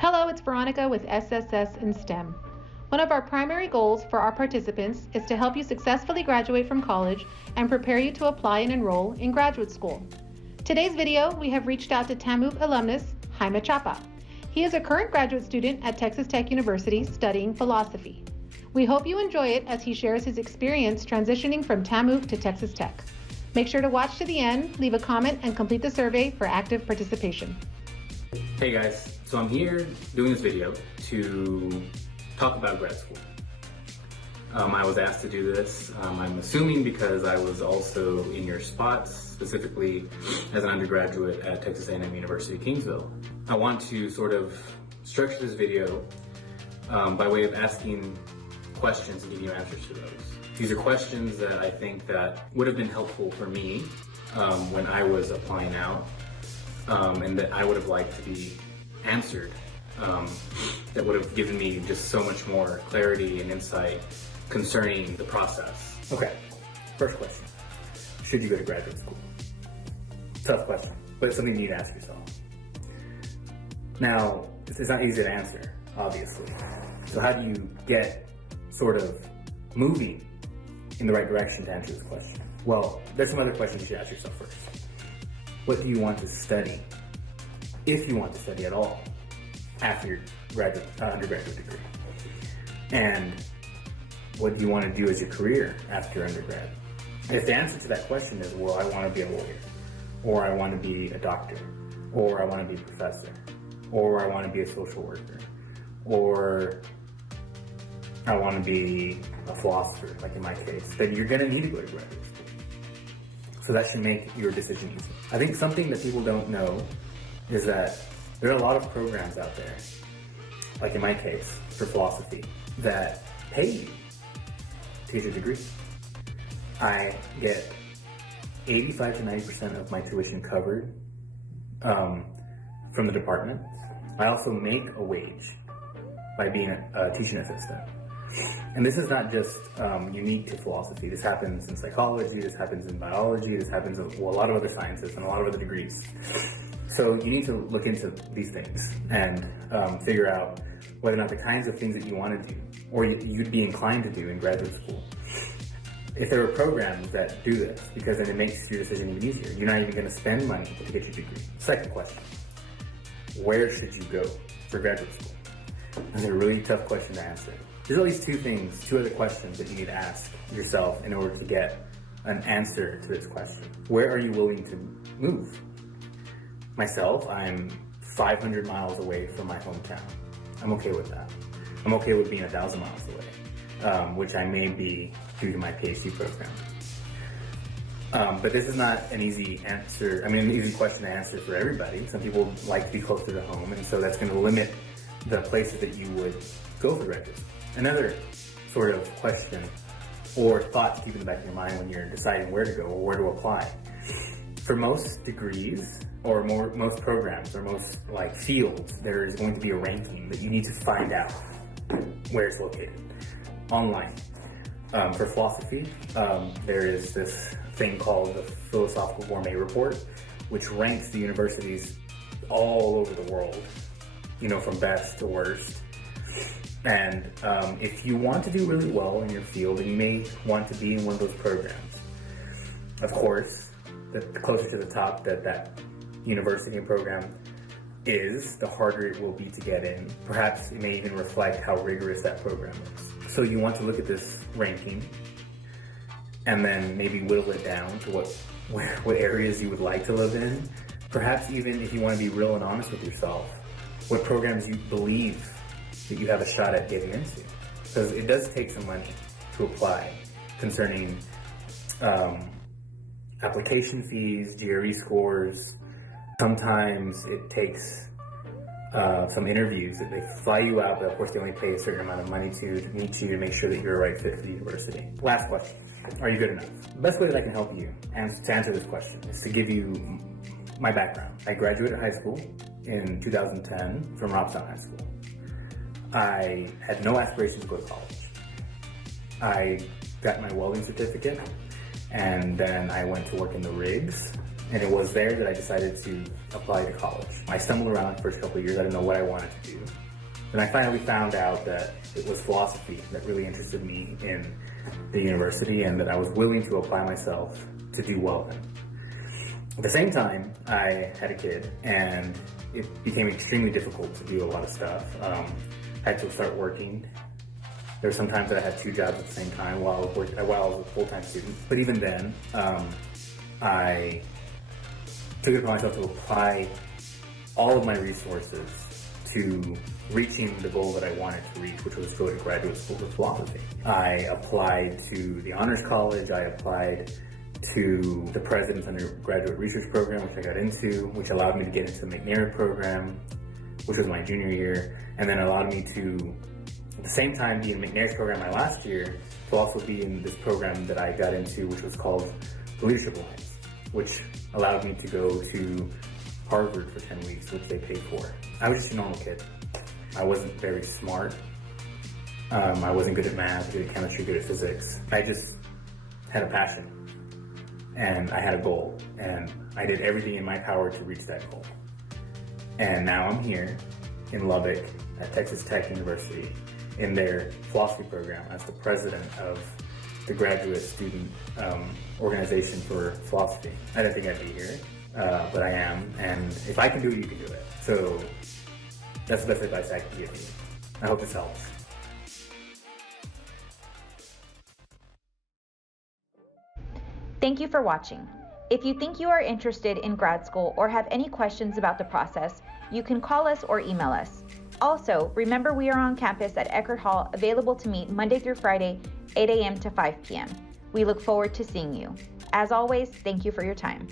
Hello, it's Veronica with SSS in STEM. One of our primary goals for our participants is to help you successfully graduate from college and prepare you to apply and enroll in graduate school. Today's video, we have reached out to TAMUC alumnus Jaime Chapa. He is a current graduate student at Texas Tech University studying philosophy. We hope you enjoy it as he shares his experience transitioning from TAMUC to Texas Tech. Make sure to watch to the end, leave a comment, and complete the survey for active participation. Hey guys, so I'm here doing this video to talk about grad school. I was asked to do this, I'm assuming because I was also in your spots, specifically as an undergraduate at Texas A&M University, Kingsville. I want to sort of structure this video by way of asking questions and giving you answers to those. These are questions that I think that would have been helpful for me when I was applying out, and that I would have liked to be answered, that would have given me just so much more clarity and insight concerning the process. Okay, first question. Should you go to graduate school? Tough question, but it's something you need to ask yourself. Now, it's not easy to answer, obviously. So how do you get sort of moving in the right direction to answer this question? Well, there's some other questions you should ask yourself first. What do you want to study, if you want to study at all, after your undergraduate degree? And what do you want to do as your career after undergrad? And if the answer to that question is, well, I want to be a lawyer, or I want to be a doctor, or I want to be a professor, or I want to be a social worker, or I want to be a philosopher, like in my case, then you're going to need to go to graduate school. So that should make your decision easy. I think something that people don't know is that there are a lot of programs out there, like in my case, for philosophy, that pay you to get your degree. I get 85 to 90% of my tuition covered from the department. I also make a wage by being a teaching assistant. And this is not just unique to philosophy. This happens in psychology, this happens in biology, this happens in a lot of other sciences and a lot of other degrees. So you need to look into these things and figure out whether or not the kinds of things that you want to do or you'd be inclined to do in graduate school. If there are programs that do this, because then it makes your decision even easier. You're not even going to spend money to get your degree. Second question, where should you go for graduate school? That's a really tough question to answer. There's at least two other questions that you need to ask yourself in order to get an answer to this question. Where are you willing to move? Myself, I'm 500 miles away from my hometown. I'm okay with that. I'm okay with being 1,000 miles away, which I may be due to my PhD program. But this is not an easy answer, an easy question to answer for everybody. Some people like to be closer to home, and so that's going to limit the places that you would go for graduate school. Another sort of question or thought to keep in the back of your mind when you're deciding where to go or where to apply. For most degrees or most programs or most fields, there is going to be a ranking that you need to find out where it's located online. For philosophy, there is this thing called the Philosophical Gourmet Report, which ranks the universities all over the world, from best to worst. And if you want to do really well in your field, then you may want to be in one of those programs. Of course, the closer to the top that university and program is, the harder it will be to get in. Perhaps it may even reflect how rigorous that program is. So you want to look at this ranking and then maybe whittle it down to what areas you would like to live in. Perhaps even if you want to be real and honest with yourself, what programs you believe that you have a shot at getting into. Because it does take some money to apply concerning application fees, GRE scores. Sometimes it takes some interviews that they fly you out, but of course they only pay a certain amount of money to meet you to make sure that you're a right fit for the university. Last question, are you good enough? The best way that I can help you to answer this question is to give you my background. I graduated high school in 2010 from Robstown High School. I had no aspirations to go to college. I got my welding certificate, and then I went to work in the rigs And it was there that I decided to apply to college. I stumbled around the first couple of years. I didn't know what I wanted to do. Then I finally found out that it was philosophy that really interested me in the university and that I was willing to apply myself to do well in. At the same time, I had a kid and it became extremely difficult to do a lot of stuff. I had to start working. There were some times that I had 2 jobs at the same time while I was a full-time student. But even then, I took it upon myself to apply all of my resources to reaching the goal that I wanted to reach, which was go to graduate school for philosophy. I applied to the Honors College. I applied to the President's Undergraduate Research Program, which I got into, which allowed me to get into the McNair program, which was my junior year, and then allowed me to, at the same time, be in McNair's program my last year, to also be in this program that I got into, which was called the Leadership Alliance, which allowed me to go to Harvard for 10 weeks, which they paid for. I was just a normal kid. I wasn't very smart. I wasn't good at math, good at chemistry, good at physics. I just had a passion and I had a goal and I did everything in my power to reach that goal. And now I'm here in Lubbock at Texas Tech University in their philosophy program as the president of the graduate student organization for philosophy. I didn't think I'd be here, but I am, and if I can do it, you can do it. So that's the best advice I can give you. I hope this helps. Thank you for watching. If you think you are interested in grad school or have any questions about the process, you can call us or email us. Also, remember we are on campus at Eckerd Hall, available to meet Monday through Friday, 8 a.m. to 5 p.m. We look forward to seeing you. As always, thank you for your time.